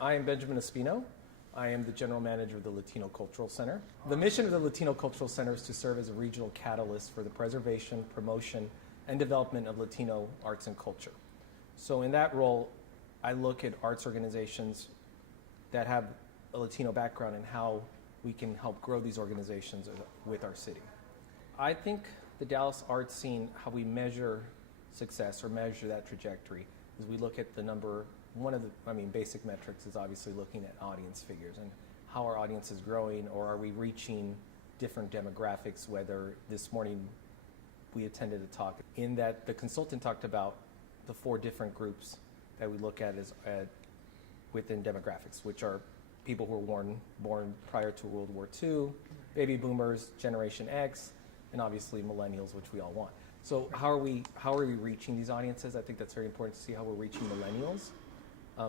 I am Benjamin Espino. I am the general manager of the Latino Cultural Center. The mission of the Latino Cultural Center is to serve as a regional catalyst for the preservation, promotion, and development of Latino arts and culture. So in that role, I look at arts organizations that have a Latino background and how we can help grow these organizations with our city. I think the Dallas arts scene, how we measure success or measure that trajectory, is we look at the number. One of the, basic metrics is obviously looking at audience figures and how our audience is growing, or are we reaching different demographics. Whether this morning we attended a talk in that the consultant talked about the 4 different groups that we look at as within demographics, which are people who were born prior to World War II, baby boomers, Generation X, and obviously millennials, which we all want. So how are we reaching these audiences? I think that's very important to see how we're reaching millennials.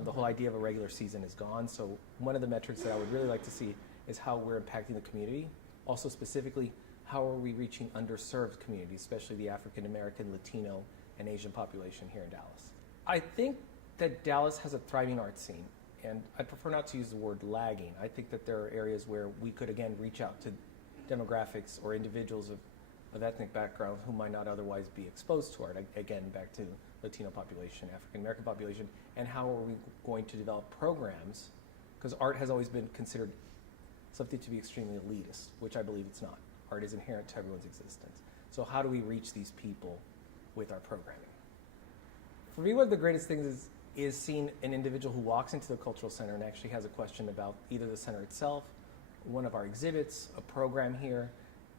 The whole idea of a regular season is gone. So one of the metrics that I would really like to see is how we're impacting the community. Also specifically, how are we reaching underserved communities, especially the African American, Latino, and Asian population here in Dallas. I think that Dallas has a thriving art scene, and I prefer not to use the word lagging. I think that there are areas where we could, again, reach out to demographics or individuals of ethnic background who might not otherwise be exposed to art. Again, back to Latino population, African American population, and how are we going to develop programs? Because art has always been considered something to be extremely elitist, which I believe it's not. Art is inherent to everyone's existence. So how do we reach these people with our programming? For me, one of the greatest things is seeing an individual who walks into the cultural center and actually has a question about either the center itself, one of our exhibits, a program here.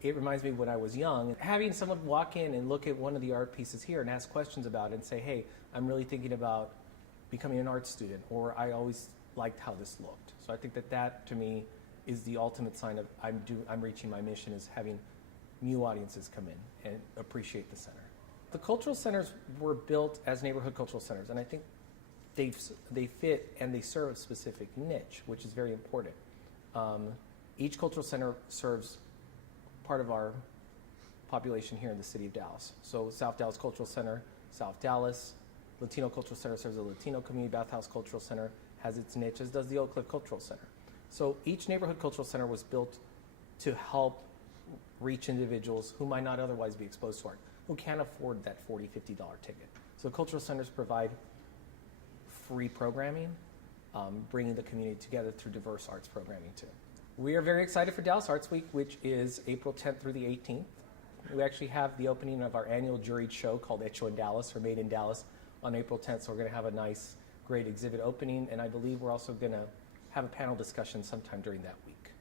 It reminds me when I was young, having someone walk in and look at one of the art pieces here and ask questions about it and say, hey, I'm really thinking about becoming an art student, or I always liked how this looked. So I think that to me is the ultimate sign of I'm reaching my mission, is having new audiences come in and appreciate the center. The cultural centers were built as neighborhood cultural centers, and I think they fit and they serve a specific niche, which is very important. Each cultural center serves part of our population here in the city of Dallas. So South Dallas Cultural Center, South Dallas, Latino Cultural Center serves a Latino community. Bathhouse Cultural Center has its niche, as does the Oak Cliff Cultural Center. So each neighborhood cultural center was built to help reach individuals who might not otherwise be exposed to art, who can't afford that $40, $50 ticket. So cultural centers provide free programming, bringing the community together through diverse arts programming too. We are very excited for Dallas Arts Week, which is April 10th through the 18th. We actually have the opening of our annual juried show called Hecho in Dallas, or Made in Dallas, on April 10th. So we're going to have a nice, great exhibit opening, and I believe we're also going to have a panel discussion sometime during that week.